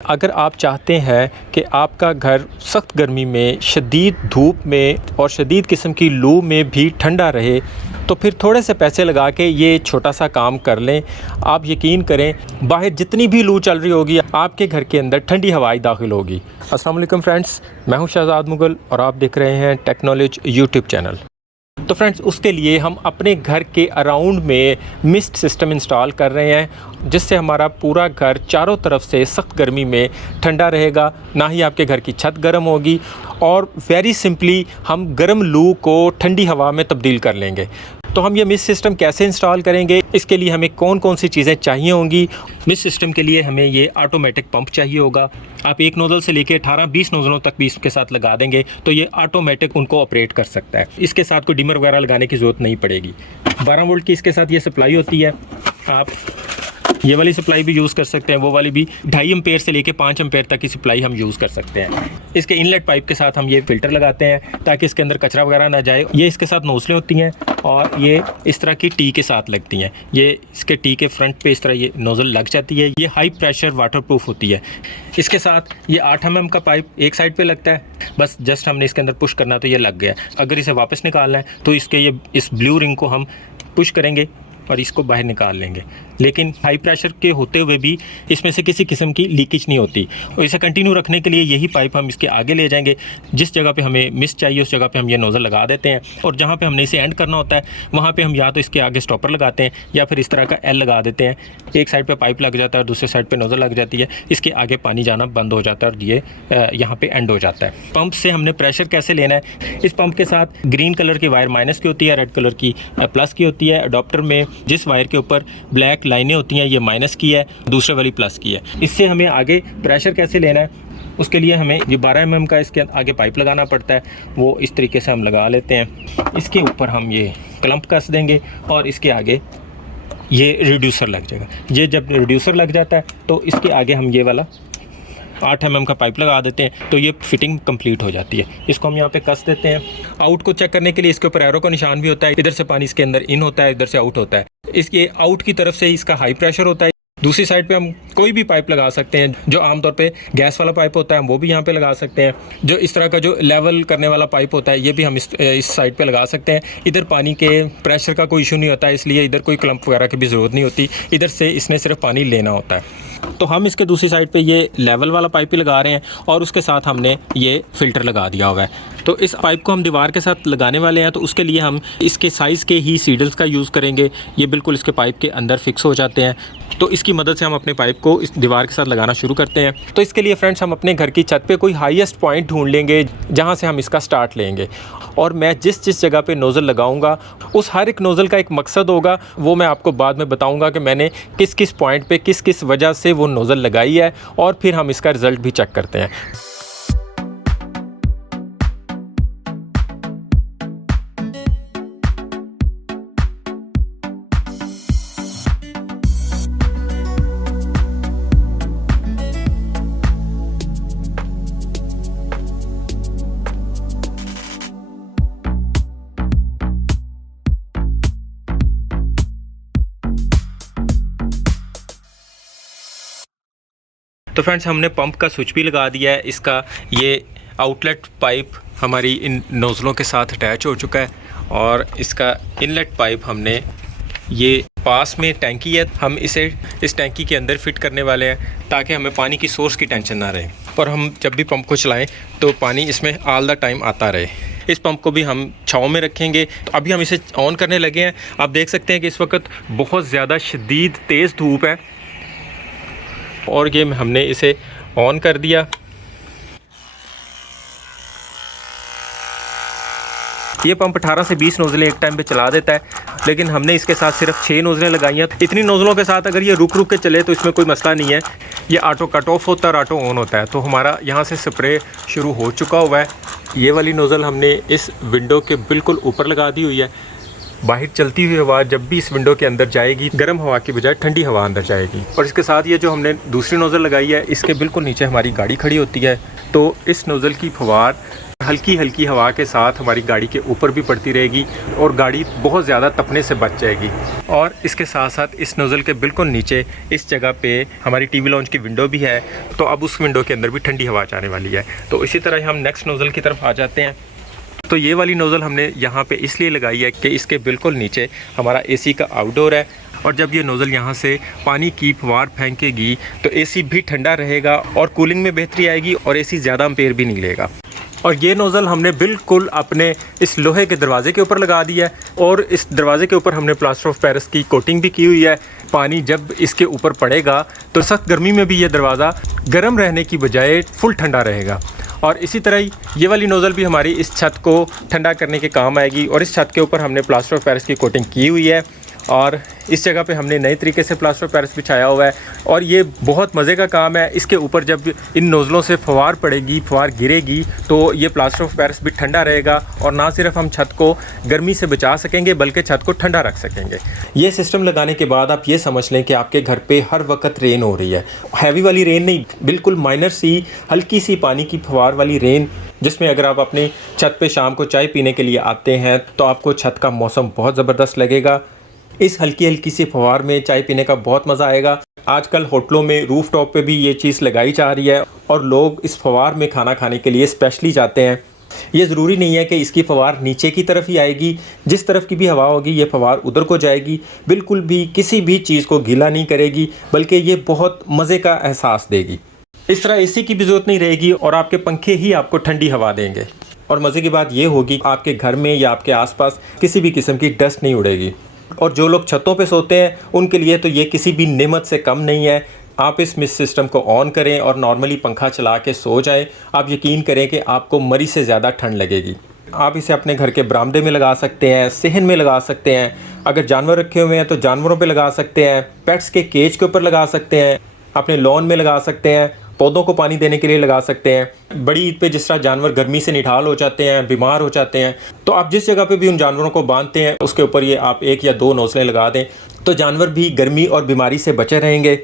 अगर आप चाहते हैं कि आपका घर सख्त गर्मी में, शदीद धूप में और शदीद किस्म की लू में भी ठंडा रहे, तो फिर थोड़े से पैसे लगा के ये छोटा सा काम कर लें। आप यकीन करें, बाहर जितनी भी लू चल रही होगी, आपके घर के अंदर ठंडी हवाएं दाखिल होगी। अस्सलाम वालेकुम फ्रेंड्स, मैं हूं शहजाद मुगल और आप देख रहे हैं टेक्नोलॉजी यूट्यूब चैनल। तो फ्रेंड्स, उसके लिए हम अपने घर के अराउंड में मिस्ट सिस्टम इंस्टॉल कर रहे हैं, जिससे हमारा पूरा घर चारों तरफ से सख्त गर्मी में ठंडा रहेगा, ना ही आपके घर की छत गर्म होगी और वेरी सिंपली हम गर्म लू को ठंडी हवा में तब्दील कर लेंगे। तो हम ये मिस्ट सिस्टम कैसे इंस्टॉल करेंगे, इसके लिए हमें कौन कौन सी चीज़ें चाहिए होंगी। मिस्ट सिस्टम के लिए हमें ये ऑटोमेटिक पंप चाहिए होगा। आप एक नोज़ल से लेके 18-20 नोज़लों तक भी इसके साथ लगा देंगे तो ये ऑटोमेटिक उनको ऑपरेट कर सकता है। इसके साथ कोई डिमर वगैरह लगाने की ज़रूरत नहीं पड़ेगी। 12 वोल्ट की इसके साथ ये सप्लाई होती है। आप ये वाली सप्लाई भी यूज़ कर सकते हैं, वो वाली भी 2.5 एम्पेयर से लेके 5 एम्पेयर तक की सप्लाई हम यूज़ कर सकते हैं। इसके इनलेट पाइप के साथ हम ये फ़िल्टर लगाते हैं ताकि इसके अंदर कचरा वगैरह ना जाए। ये इसके साथ नोज़लें होती हैं और ये इस तरह की टी के साथ लगती हैं। ये इसके टी के फ्रंट पे इस तरह ये नोज़ल लग जाती है। ये हाई प्रेशर वाटर प्रूफ होती है। इसके साथ ये 8 mm का पाइप एक साइड पे लगता है, बस जस्ट हमने इसके अंदर पुश करना तो ये लग गया। अगर इसे वापस निकालना है तो इसके ये इस ब्लू रिंग को हम पुश करेंगे और इसको बाहर निकाल लेंगे। लेकिन हाई प्रेशर के होते हुए भी इसमें से किसी किस्म की लीकेज नहीं होती। और इसे कंटिन्यू रखने के लिए यही पाइप हम इसके आगे ले जाएंगे। जिस जगह पे हमें मिस्ट चाहिए उस जगह पे हम ये नोज़ल लगा देते हैं और जहाँ पे हमने इसे एंड करना होता है वहाँ पे हम या तो इसके आगे स्टॉपर लगाते हैं या फिर इस तरह का एल लगा देते हैं। एक साइड पर पाइप लग जाता है और दूसरे साइड पर नोज़ल लग जाती है। इसके आगे पानी जाना बंद हो जाता है और ये यहाँ पर एंड हो जाता है। पंप से हमने प्रेशर कैसे लेना है, इस पंप के साथ ग्रीन कलर की वायर माइनस की होती है, रेड कलर की प्लस की होती है। अडॉप्टर में जिस वायर के ऊपर ब्लैक लाइनें होती हैं ये माइनस की है, दूसरे वाली प्लस की है। इससे हमें आगे प्रेशर कैसे लेना है, उसके लिए हमें ये 12 mm का इसके आगे पाइप लगाना पड़ता है। वो इस तरीके से हम लगा लेते हैं। इसके ऊपर हम ये क्लम्प कस देंगे और इसके आगे ये रिड्यूसर लग जाएगा। ये जब रिड्यूसर लग जाता है तो इसके आगे हम ये वाला 8 mm का पाइप लगा देते हैं तो ये फिटिंग कंप्लीट हो जाती है। इसको हम यहाँ पे कस देते हैं। आउट को चेक करने के लिए इसके ऊपर एरो का निशान भी होता है। इधर से पानी इसके अंदर इन होता है, इधर से आउट होता है। इसके आउट की तरफ से इसका हाई प्रेशर होता है। दूसरी साइड पे हम कोई भी पाइप लगा सकते हैं। जो आमतौर पे गैस वाला पाइप होता है हम वो भी यहाँ पे लगा सकते हैं। जो इस तरह का जो लेवल करने वाला पाइप होता है ये भी हम इस साइड पे लगा सकते हैं। इधर पानी के प्रेशर का कोई इशू नहीं होता है, इसलिए इधर कोई क्लम्प वगैरह की भी ज़रूरत नहीं होती। इधर से इसने सिर्फ पानी लेना होता है। तो हम इसके दूसरी साइड पे ये लेवल वाला पाइप ही लगा रहे हैं और उसके साथ हमने ये फ़िल्टर लगा दिया हुआ है। तो इस पाइप को हम दीवार के साथ लगाने वाले हैं, तो उसके लिए हम इसके साइज़ के ही सीडल्स का यूज़ करेंगे। ये बिल्कुल इसके पाइप के अंदर फिक्स हो जाते हैं। तो इसकी मदद से हम अपने पाइप को इस दीवार के साथ लगाना शुरू करते हैं। तो इसके लिए फ्रेंड्स, हम अपने घर की छत पे कोई हाईएस्ट पॉइंट ढूंढ लेंगे जहाँ से हम इसका स्टार्ट लेंगे। और मैं जिस जिस जगह पे नोज़ल लगाऊंगा उस हर एक नोज़ल का एक मकसद होगा। वो मैं आपको बाद में बताऊंगा कि मैंने किस किस पॉइंट पे किस किस वजह से वो नोज़ल लगाई है, और फिर हम इसका रिज़ल्ट भी चेक करते हैं। तो फ्रेंड्स, हमने पंप का स्विच भी लगा दिया है। इसका ये आउटलेट पाइप हमारी इन नोज़लों के साथ अटैच हो चुका है और इसका इनलेट पाइप हमने ये पास में टैंकी है, हम इसे इस टैंकी के अंदर फिट करने वाले हैं ताकि हमें पानी की सोर्स की टेंशन ना रहे और हम जब भी पंप को चलाएं तो पानी इसमें ऑल द टाइम आता रहे। इस पंप को भी हम छाँव में रखेंगे। अभी हम इसे ऑन करने लगे हैं। आप देख सकते हैं कि इस वक्त बहुत ज़्यादा शदीद तेज़ धूप है और ये हमने इसे ऑन कर दिया। ये पंप 18 से 20 नोज़लें एक टाइम पे चला देता है, लेकिन हमने इसके साथ सिर्फ 6 नोज़लें लगाई हैं। इतनी नोज़लों के साथ अगर ये रुक रुक के चले तो इसमें कोई मसला नहीं है। ये ऑटो कट ऑफ होता है और ऑटो ऑन होता है। तो हमारा यहाँ से स्प्रे शुरू हो चुका हुआ है। ये वाली नोज़ल हमने इस विंडो के बिल्कुल ऊपर लगा दी हुई है। बाहर चलती हुई हवा जब भी इस विंडो के अंदर जाएगी, गर्म हवा की बजाय ठंडी हवा अंदर जाएगी। और इसके साथ ये जो हमने दूसरी नोज़ल लगाई है, इसके बिल्कुल नीचे हमारी गाड़ी खड़ी होती है। तो इस नोज़ल की फवार हल्की हल्की हवा के साथ हमारी गाड़ी के ऊपर भी पड़ती रहेगी और गाड़ी बहुत ज़्यादा तपने से बच जाएगी। और इसके साथ साथ इस नोज़ल के बिल्कुल नीचे इस जगह पे हमारी टीवी लॉन्च की विंडो भी है, तो अब उस विंडो के अंदर भी ठंडी हवा जाने वाली है। तो इसी तरह हम नेक्स्ट नोज़ल की तरफ आ जाते हैं। तो ये वाली नोज़ल हमने यहाँ पे इसलिए लगाई है कि इसके बिल्कुल नीचे हमारा एसी का आउटडोर है, और जब ये नोज़ल यहाँ से पानी की फुहार फेंकेगी तो एसी भी ठंडा रहेगा और कूलिंग में बेहतरी आएगी और एसी ज़्यादा एम्पेयर भी नहीं लेगा। और ये नोज़ल हमने बिल्कुल अपने इस लोहे के दरवाज़े के ऊपर लगा दिया है, और इस दरवाज़े के ऊपर हमने प्लास्टर ऑफ पेरिस की कोटिंग भी की हुई है। पानी जब इसके ऊपर पड़ेगा तो सख्त गर्मी में भी ये दरवाज़ा गर्म रहने की बजाय फुल ठंडा रहेगा। और इसी तरह ही ये वाली नोज़ल भी हमारी इस छत को ठंडा करने के काम आएगी, और इस छत के ऊपर हमने प्लास्टर ऑफ पेरिस की कोटिंग की हुई है, और इस जगह पे हमने नए तरीके से प्लास्टर ऑफ पेरिस बिछाया हुआ है। और ये बहुत मज़े का काम है। इसके ऊपर जब इन नोज़लों से फुहार पड़ेगी, फुहार गिरेगी, तो ये प्लास्टर ऑफ पेरिस भी ठंडा रहेगा, और ना सिर्फ हम छत को गर्मी से बचा सकेंगे बल्कि छत को ठंडा रख सकेंगे। ये सिस्टम लगाने के बाद आप ये समझ लें कि आपके घर पे हर वक्त रेन हो रही है। हैवी वाली रेन नहीं, बिल्कुल माइनर सी हल्की सी पानी की फुहार वाली रेन, जिसमें अगर आप अपनी छत पे शाम को चाय पीने के लिए आते हैं तो आपको छत का मौसम बहुत ज़बरदस्त लगेगा। इस हल्की हल्की सी फुहार में चाय पीने का बहुत मज़ा आएगा। आजकल होटलों में रूफ टॉप पे भी ये चीज़ लगाई जा रही है, और लोग इस फुहार में खाना खाने के लिए स्पेशली जाते हैं। ये ज़रूरी नहीं है कि इसकी फुहार नीचे की तरफ ही आएगी, जिस तरफ की भी हवा होगी ये फुहार उधर को जाएगी। बिल्कुल भी किसी भी चीज़ को गीला नहीं करेगी, बल्कि ये बहुत मज़े का एहसास देगी। इस तरह एसी की भी ज़रूरत नहीं रहेगी, और आपके पंखे ही आपको ठंडी हवा देंगे। और मज़े की बात ये होगी आपके घर में या आपके आसपास किसी भी किस्म की डस्ट नहीं उड़ेगी। और जो लोग छतों पे सोते हैं उनके लिए तो ये किसी भी नेमत से कम नहीं है। आप इस मिस सिस्टम को ऑन करें और नॉर्मली पंखा चला के सो जाएं, आप यकीन करें कि आपको मरी से ज़्यादा ठंड लगेगी। आप इसे अपने घर के बरामदे में लगा सकते हैं, सहन में लगा सकते हैं, अगर जानवर रखे हुए हैं तो जानवरों पे लगा सकते हैं, पेट्स के केज के ऊपर लगा सकते हैं, अपने लॉन में लगा सकते हैं, पौधों को पानी देने के लिए लगा सकते हैं। बड़ी ईद पे जिस तरह जानवर गर्मी से निठाल हो जाते हैं, बीमार हो जाते हैं, तो आप जिस जगह पे भी उन जानवरों को बांधते हैं उसके ऊपर ये आप 1 या 2 नोज़लें लगा दें, तो जानवर भी गर्मी और बीमारी से बचे रहेंगे।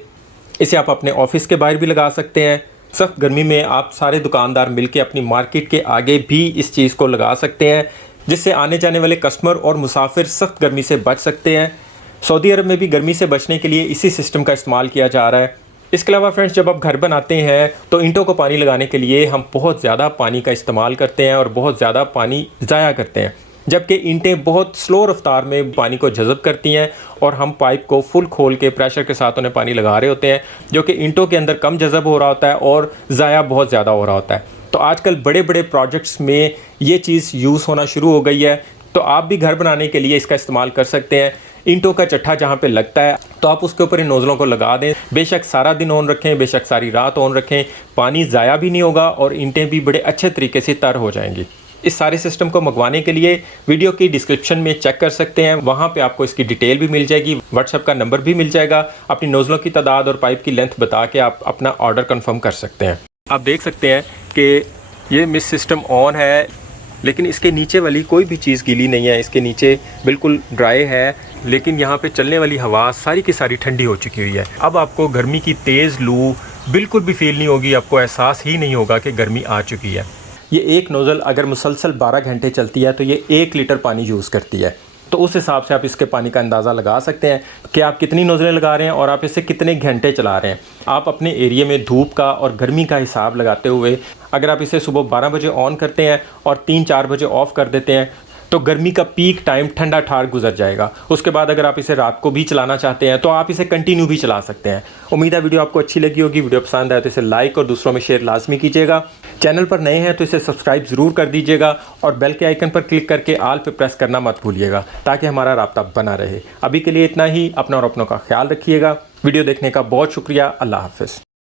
इसे आप अपने ऑफिस के बाहर भी लगा सकते हैं। सख्त गर्मी में आप सारे दुकानदार मिलकर अपनी मार्केट के आगे भी इस चीज़ को लगा सकते हैं, जिससे आने जाने वाले कस्टमर और मुसाफिर सख्त गर्मी से बच सकते हैं। सऊदी अरब में भी गर्मी से बचने के लिए इसी सिस्टम का इस्तेमाल किया जा रहा है। इसके अलावा फ्रेंड्स, जब आप घर बनाते हैं तो ईंटों को पानी लगाने के लिए हम बहुत ज़्यादा पानी का इस्तेमाल करते हैं और बहुत ज़्यादा पानी ज़ाया करते हैं, जबकि ईंटें बहुत स्लो रफ्तार में पानी को जज़ब करती हैं, और हम पाइप को फुल खोल के प्रेशर के साथ उन्हें पानी लगा रहे होते हैं, जो कि ईंटों के अंदर कम जज़ब हो रहा होता है और ज़ाया बहुत ज़्यादा हो रहा होता है। तो आजकल बड़े बड़े प्रोजेक्ट्स में ये चीज़ यूज़ होना शुरू हो गई है, तो आप भी घर बनाने के लिए इसका इस्तेमाल कर सकते हैं। ईंटों का चट्ठा जहाँ पे लगता है तो आप उसके ऊपर इन नोज़लों को लगा दें। बेशक सारा दिन ऑन रखें, बेशक सारी रात ऑन रखें, पानी ज़ाया भी नहीं होगा और ईंटें भी बड़े अच्छे तरीके से तर हो जाएंगी। इस सारे सिस्टम को मंगवाने के लिए वीडियो की डिस्क्रिप्शन में चेक कर सकते हैं, वहाँ पे आपको इसकी डिटेल भी मिल जाएगी, व्हाट्सएप का नंबर भी मिल जाएगा। अपनी नोज़लों की तादाद और पाइप की लेंथ बता के आप अपना ऑर्डर कन्फर्म कर सकते हैं। आप देख सकते हैं कि ये मिस सिस्टम ऑन है, लेकिन इसके नीचे वाली कोई भी चीज़ गीली नहीं है, इसके नीचे बिल्कुल ड्राई है, लेकिन यहाँ पे चलने वाली हवा सारी की सारी ठंडी हो चुकी हुई है। अब आपको गर्मी की तेज़ लू बिल्कुल भी फील नहीं होगी, आपको एहसास ही नहीं होगा कि गर्मी आ चुकी है। ये एक नोज़ल अगर मुसलसल 12 घंटे चलती है तो ये 1 लीटर पानी यूज़ करती है, तो उस हिसाब से आप इसके पानी का अंदाज़ा लगा सकते हैं कि आप कितनी नोज़लें लगा रहे हैं और आप इसे कितने घंटे चला रहे हैं। आप अपने एरिया में धूप का और गर्मी का हिसाब लगाते हुए अगर आप इसे सुबह 12 बजे ऑन करते हैं और 3-4 बजे ऑफ़ कर देते हैं तो गर्मी का पीक टाइम ठंडा ठार गुजर जाएगा। उसके बाद अगर आप इसे रात को भी चलाना चाहते हैं तो आप इसे कंटिन्यू भी चला सकते हैं। उम्मीद है वीडियो आपको अच्छी लगी होगी। वीडियो पसंद आए तो इसे लाइक और दूसरों में शेयर लाजमी कीजिएगा। चैनल पर नए हैं तो इसे सब्सक्राइब ज़रूर कर दीजिएगा और बेल के आइकन पर क्लिक करके आल पे प्रेस करना मत भूलिएगा, ताकि हमारा राब्ता बना रहे। अभी के लिए इतना ही। अपना और अपनों का ख्याल रखिएगा। वीडियो देखने का बहुत शुक्रिया। अल्लाह हाफ़िज़।